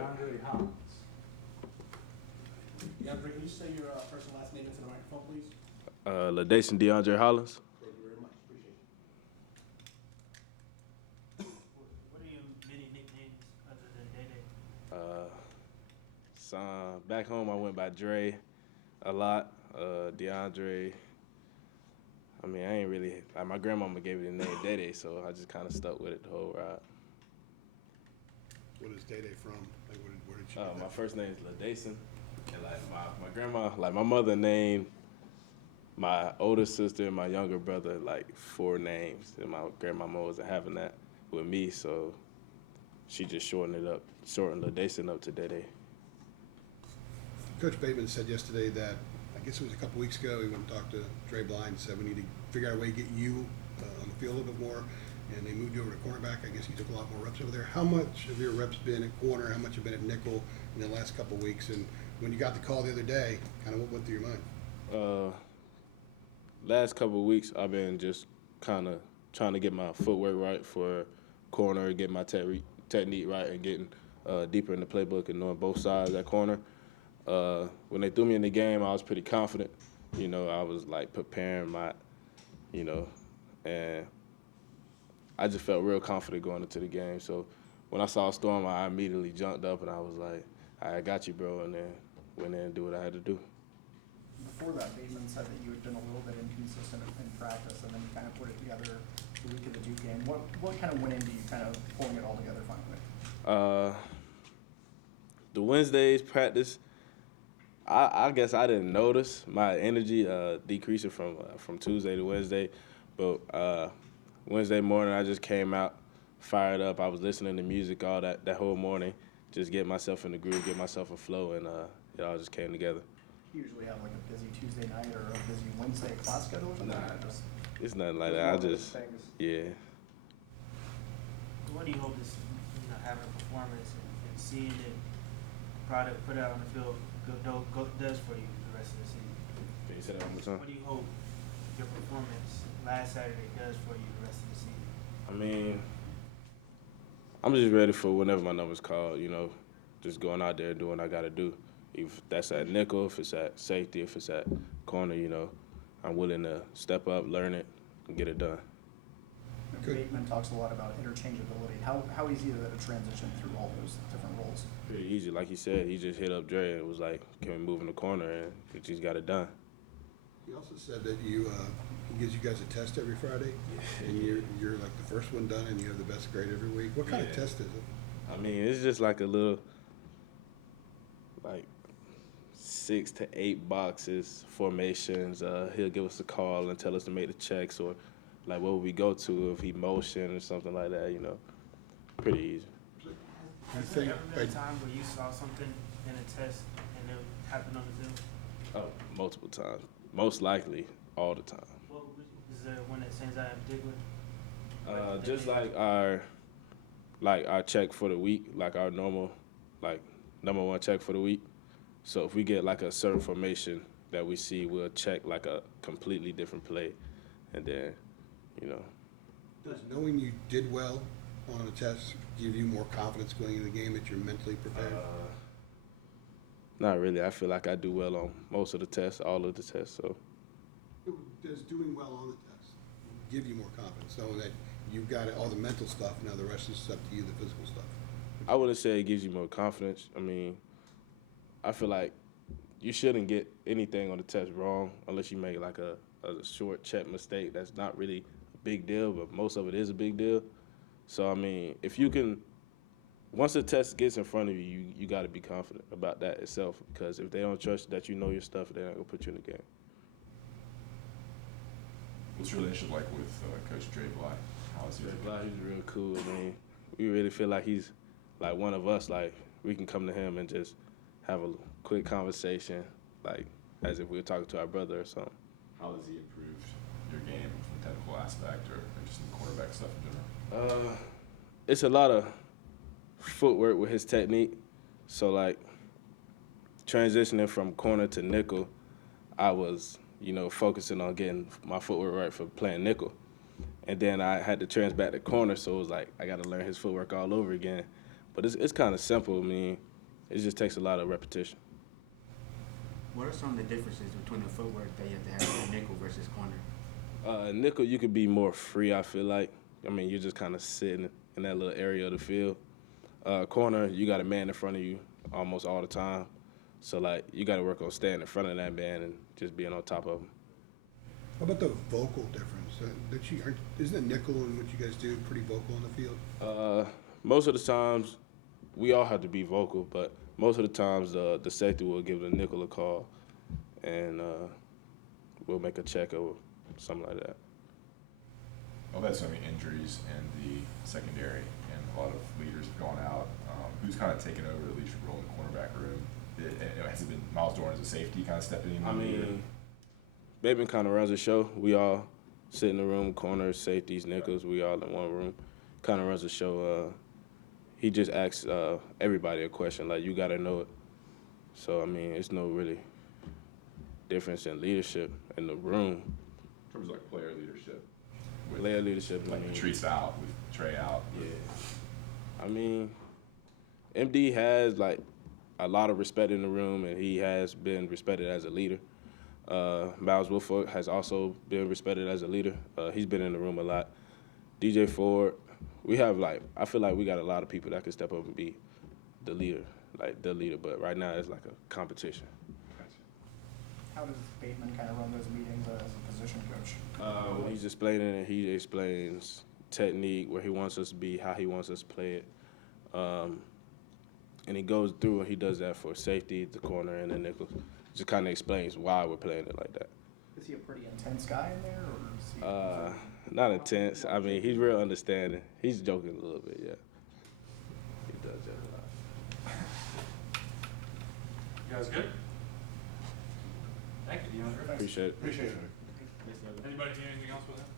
DeAndre Hollins. DeAndre, can you say your first and last name into the microphone, please? Ladacian DeAndre Hollins. Thank you very much. Appreciate you. What are your many nicknames other than Day? Back home, I went by Dre a lot. DeAndre. I mean, I ain't really like my grandmama gave me the name Day, so I just kind of stuck with it the whole ride. What is Day from? Like, where did you? My first name is Ladacian, and like my grandma, like my mother named my older sister and my younger brother like 4 names, and my grandmama wasn't having that with me, so she just shortened Ladacian up to Day. Coach Bateman said yesterday that, I guess it was a couple weeks ago, he went and talked to Dre Blind, said we need to figure out a way to get you on the field a little bit more, and they moved you over to cornerback. I guess you took a lot more reps over there. How much of your reps been at corner? How much have been at nickel in the last couple of weeks? And when you got the call the other day, kind of what went through your mind? Last couple of weeks, I've been just kind of trying to get my footwork right for corner, get my technique right, and getting deeper in the playbook and knowing both sides of that corner. When they threw me in the game, I was pretty confident. You know, I was like preparing and I just felt real confident going into the game. So when I saw a storm, I immediately jumped up and I was like, I got you, bro, and then went in and do what I had to do. Before that, Bateman said that you had been a little bit inconsistent in practice, and then you kind of put it together the week of the Duke game. What kind of went into you kind of pulling it all together finally? The Wednesdays practice, I guess I didn't notice my energy decreasing from Tuesday to Wednesday, but Wednesday morning I just came out fired up. I was listening to music all that whole morning, just get myself in the groove, get myself a flow, and it all just came together. You usually have like a busy Tuesday night or a busy Wednesday class schedule or something? It's nothing like that. Yeah. What do you hope this, having a performance and seeing it product put out on the field does for you the rest of the season? Can you say that one more time? What do you hope your performance last Saturday does for you the rest of the season? I mean, I'm just ready for whenever my number's called, just going out there and doing what I got to do. If that's at nickel, if it's at safety, if it's at corner, I'm willing to step up, learn it, and get it done. Bateman talks a lot about interchangeability. How easy is it to transition through all those different roles? Pretty easy. Like he said, he just hit up Dre and was like, can we move in the corner? And he just got it done. He also said that he gives you guys a test every Friday, and you're like the first one done, and you have the best grade every week. What kind of test is it? I mean, it's just like a little, 6 to 8 boxes, formations. He'll give us a call and tell us to make the checks, or like what would we go to if he motion or something like that. Pretty easy. Has there ever been a time where you saw something in a test and it happened on the field? Oh, multiple times. Most likely, all the time. What is there one that stands out in particular? Just like our check for the week, like our normal, number one check for the week. So if we get like a certain formation that we see, we'll check like a completely different play, and then, Does knowing you did well on a test give you more confidence going into the game that you're mentally prepared? Not really. I feel like I do well on most of the tests, all of the tests. So Does doing well on the test give you more confidence, knowing that you've got all the mental stuff, now the rest is up to you, the physical stuff? I wouldn't say it gives you more confidence. I mean, I feel like you shouldn't get anything on the test wrong unless you make like a short check mistake. That's not really a big deal, but most of it is a big deal. So, I mean, if you can, once the test gets in front of you, you got to be confident about that itself, because if they don't trust that you know your stuff, they're not going to put you in the game. What's your relationship like with Coach Dre Bly? How is he? Dre Bly, he's real cool. I mean, we really feel like he's like one of us. Like, we can come to him and just have a quick conversation, like as if we were talking to our brother or something. How has he improved your game from the technical aspect or just the quarterback stuff in general? It's a lot of footwork with his technique. So, like, transitioning from corner to nickel, I was, focusing on getting my footwork right for playing nickel. And then I had to trans back to corner, so it was like I got to learn his footwork all over again. But it's kind of simple. I mean, it just takes a lot of repetition. What are some of the differences between the footwork that you have to have in nickel versus corner? Nickel, you could be more free, I feel like. I mean, you're just kind of sitting in that little area of the field. Corner, you got a man in front of you almost all the time. So, like, you got to work on staying in front of that man and just being on top of him. How about the vocal difference? Isn't the nickel and what you guys do pretty vocal on the field? Most of the times, we all have to be vocal, but most of the times the safety will give the nickel a call, and we'll make a check or something like that. Well, that's so many injuries in the secondary, and a lot of leaders have gone out. Who's kind of taken over the leadership role in the cornerback room? Has it been Miles Dorn as a safety kind of stepping in? I mean, Bateman kind of runs the show. We all sit in the room, corners, safeties, nickels, we all in one room. Kind of runs the show. He just asks everybody a question, like, you got to know it. So, I mean, it's no really difference in leadership in the room. In terms of like player leadership. Player leadership, Like Patrice out, with Trey out. Yeah. I mean, MD has, like, a lot of respect in the room, and he has been respected as a leader. Miles Woodfork has also been respected as a leader. He's been in the room a lot. DJ Ford, we have, like, I feel like we got a lot of people that can step up and be the leader, but right now it's like a competition. How does Bateman kind of run those meetings as a position coach? When he's explaining it, he explains technique, where he wants us to be, how he wants us to play it. And he goes through and he does that for safety, the corner, and the nickel. Just kind of explains why we're playing it like that. Is he a pretty intense guy in there, or is he? Not intense. I mean, he's real understanding. He's joking a little bit, yeah. He does that a lot. You guys good? Thank you, DeAndre. Appreciate it. Appreciate it. Anybody need anything else with that?